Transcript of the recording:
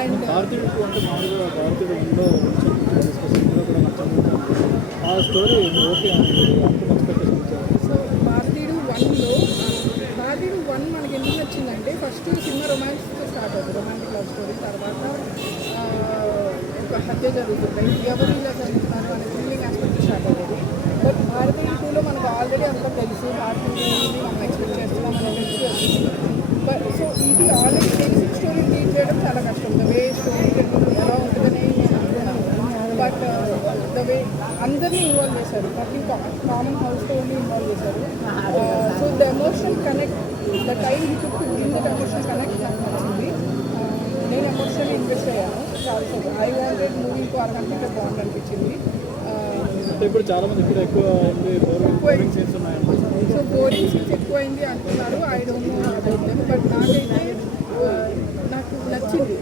And భారతీయుడు అంటే మామూలుగా భారతీయుడు ఉందో ఆ స్టోరీ ఓకే అని సో భారతీయుడు వన్ మనకి ఎందుకు నచ్చిందంటే ఫస్ట్ సినిమా రొమాన్స్తో స్టార్ట్ అవుతుంది, రొమాంటిక్ లవ్ స్టోరీ. తర్వాత ఒక హత్య జరుగుతుంది, ఎవరు ఇలా చదువుతున్నారు అనే థ్రిల్లింగ్ ఆస్పెక్ట్ స్టార్ట్ అవుతుంది. బట్ భారతీయుడు టూలో మనకు ఆల్రెడీ అంతా తెలుసు, భారతీయుడు మనం ఎక్స్పెక్ట్ చేస్తున్నాం మనం తెలుసు. బట్ సో ఇది ఆల్రెడీ తెలిసిన స్టోరీ రీడ్ చేయడం చాలా కష్టం. ద వే స్టోరీ ఎలా ఉంటుందని నేను అనుకున్నాను. బట్ ద వే అందరినీ ఇన్వాల్వ్ చేశారు, ప్రతి కామన్ హౌస్ స్టోరీని ఇన్వాల్వ్ చేశారు. So the emotional connect, the time he took to bring that emotional connect నాకు నచ్చింది. నేను ఎమోషనల్ ఇన్వెస్ట్ అయ్యాను చాలా. ఐ వాంటెడ్ మూవీ ఇంకో అరగంట బాగుంది అనిపించింది. ఇప్పుడు చాలా మంది ఇక్కడ ఎక్కువ బోరింగ్ సీన్స్ ఉన్నాయండి. సో బోరింగ్ సీన్స్ ఎక్కువైంది అంటున్నారు. I don't know about them, but నాకైతే నాకు నచ్చింది.